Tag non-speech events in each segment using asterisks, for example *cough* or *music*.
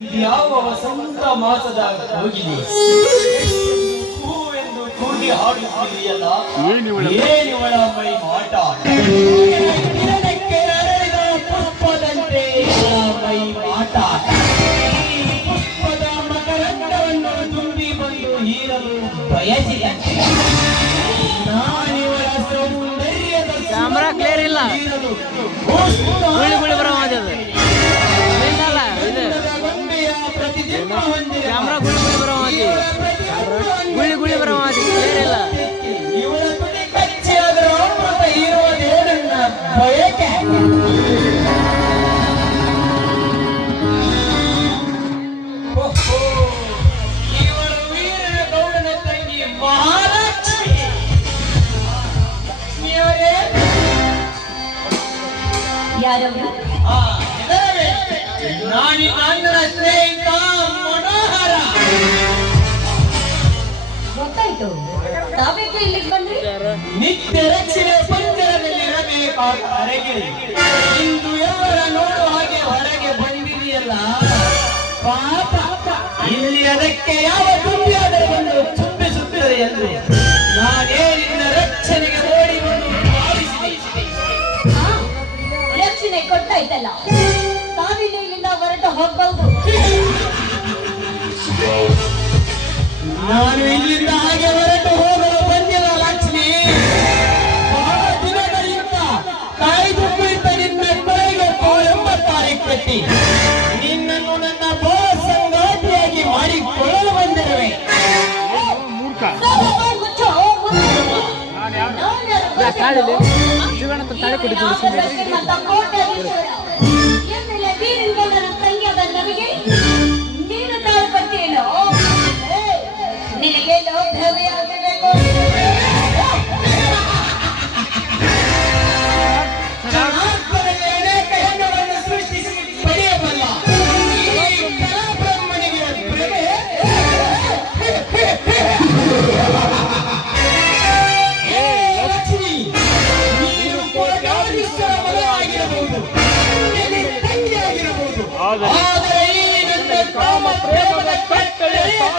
ಯಾವ ವಸಂತ ಮಾಸದ ಹೋಗಿದೆ ಹೂವೆಂದು ಕೂಗಿ ಹಾಡುತ್ತಿದೆಯಲ್ಲ ಏನಿವಳ ಮೈ? ಮಾಟ? ಪುಷ್ಪದಂತೆ ಪುಷ್ಪದ ಬಂದು ಹೀರಲು ಸೌಂದರ್ಯದ ಕ್ಲಿಯರ್ ಇಲ್ಲ. ರವಿಕಾಂತರ ಶ್ರೇಷ್ಠ ಮನೋಹರ. ಗೊತ್ತಾಯ್ತು. ತಾವೇಕೆ ಇಲ್ಲಿಗೆ ಬಂದ್ರಿ? ನಿತ್ಯ ಪಂಚರದಲ್ಲಿ ಪಂಜರದಲ್ಲಿರಬೇಕಾದ ಅರಗಿರಿ ಇಂದು ಎಲ್ಲರ ನೋಡುವ ಹಾಗೆ ಹೊರಗೆ ಬಂದಿದೆಯಲ್ಲ. ಪಾಪ. ಇಲ್ಲಿ ಅದಕ್ಕೆ ಯಾವ ನಾನು ಇಲ್ಲಿಂದ ಹಾಗೆ ಹೊರಟು ಹೋಗಲು ಬಂದಿಲ್ಲ ಲಕ್ಷ್ಮಿ. ಬಹಳ ದಿನಗಳಿಂದ ಕಾಯ್ದು ಕುಳಿತ ನಿನ್ನ ಕೈಗೆ ಎಂಬ ತಾಯಿ ಕಟ್ಟಿ ನಿನ್ನನ್ನು ನನ್ನ ಬಹಳ ಸಂಗಾತಿಯಾಗಿ ಮಾಡಿಕೊಳ್ಳಲು ಬಂದಿರುವೆ. ಶಿವನ ತಲೆ ಕುಡಿದು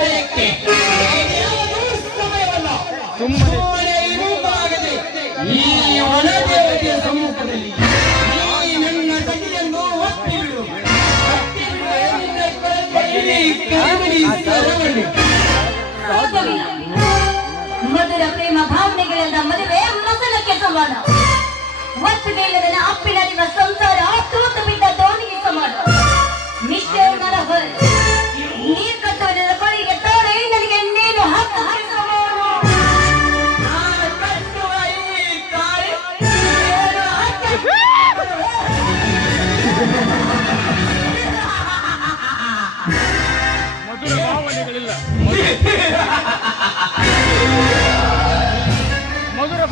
ಸಮಯಕ್ಕೆ ಸುಮ್ಮನೆ ಇರುವಾಗದೆ ಈ ಒಳದೇವತೆಯ ಸಮ್ಮುಖದಲ್ಲಿ ಈ ನನ್ನ ಸತಿಯನ್ನು ಒತ್ತಿ ಬಿಡು ಮಧುರ ಪ್ರೇಮ ಭಾವನೆಗಳೆಲ್ಲ ಮದುವೆ ಮಸಲಕ್ಕೆ ಸಮಾನ ಒತ್ತು ಬೀಳದ ಅಪ್ಪಿನ ನಿಮ್ಮ ಸಂಸಾರ ತೂತು ಬಿಟ್ಟು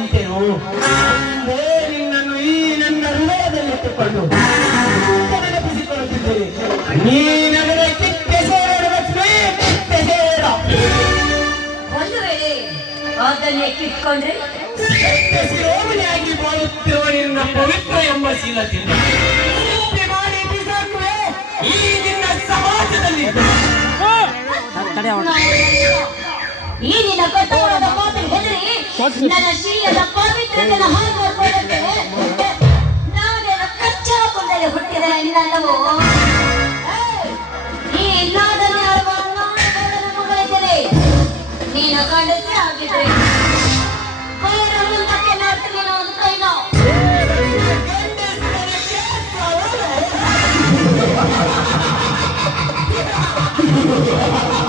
ನಿಂತೆವು ಅಂದೇ ನಿನ್ನನ್ನು ಈ ನನ್ನ ಹೃದಯದಲ್ಲಿಟ್ಟುಕೊಂಡು ನೆನಪಿಸಿಕೊಳ್ಳುತ್ತಿದ್ದೇನೆ ನೀ ನನಗೆ ಕಿತ್ತೆ ಸೇರ ಲಕ್ಷ್ಮಿ ಕಿತ್ತೆ ಸೇರ ಒಂದು ವೇಳೆ ಅದನ್ನೇ ಕಿತ್ಕೊಂಡ್ರೆ? ಶಿರೋಮಣಿಯಾಗಿ ಬಾಳುತ್ತಿರುವ ನಿನ್ನ ಪವಿತ್ರ ಎಂಬ ಶೀಲತಿಲ್ಲ ಮಾಡಿ ಬಿಸಾಕುವೆ ಈ ನಿನ್ನ ಸಮಾಜದಲ್ಲಿ ಈ ನಿನ್ನ ಕಠೋರದ ನನ್ನ ಶೀಲದ ಪವಿತ್ರತೆಯನ್ನು ಹಾಳು ಮಾಡಿಕೊಳ್ಳದೆ ನಾವೇನ ಕಚ್ಚಾ ಕೊಂಡೆಗೆ ಹುಟ್ಟಿದ ನಿನ್ನಲ್ಲವೋ? ಈ ನಾದನೆ ಆಳುವ ನಾಡಗಳನ್ನು ಮುಗಳಿದರೆ ನೀನ ಕಾಡಕ್ಕೆ ಆಗಿದ್ರೆ. Yeah. *laughs* *laughs*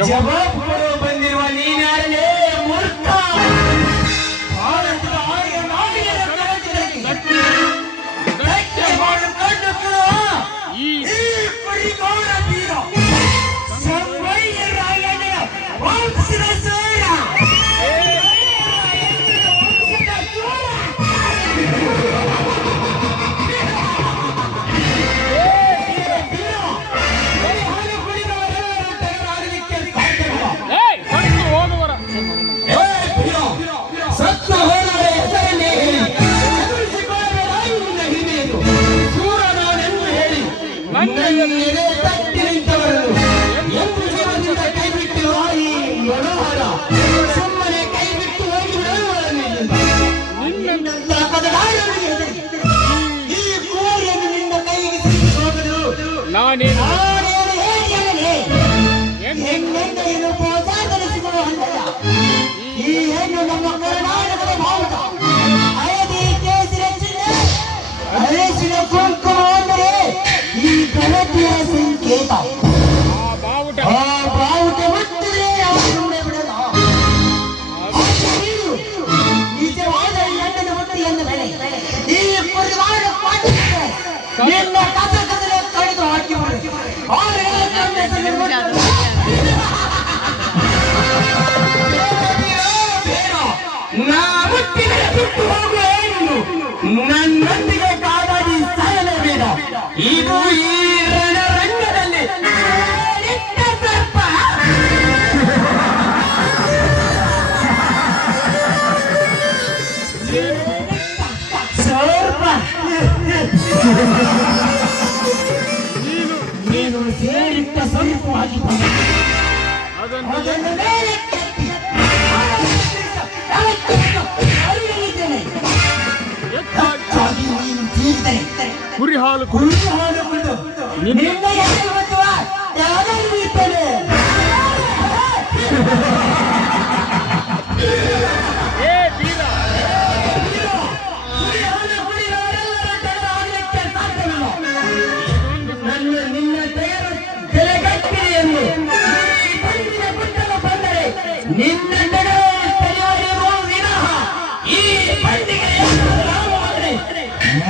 ಜವಾಬ್ ಕೊಡೋ ಬಂದಿರುವ ನೀನಾರಲೇ ಮೂರ್ಖ tình người ta Bien, ಕುರಿ ಹಾಲು ಕುರಿ ಹಾಲು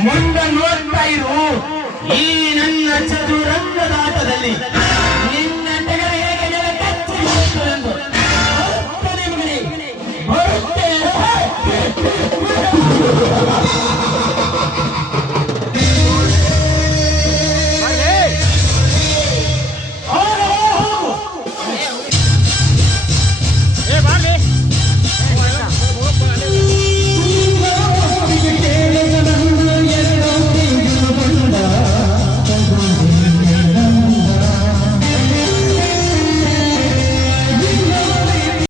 ಮುಂದೆ ನೋಡ್ತಾ ಇರು. ಈ ನನ್ನ ಚದುರಂಗದಾಟದಲ್ಲಿ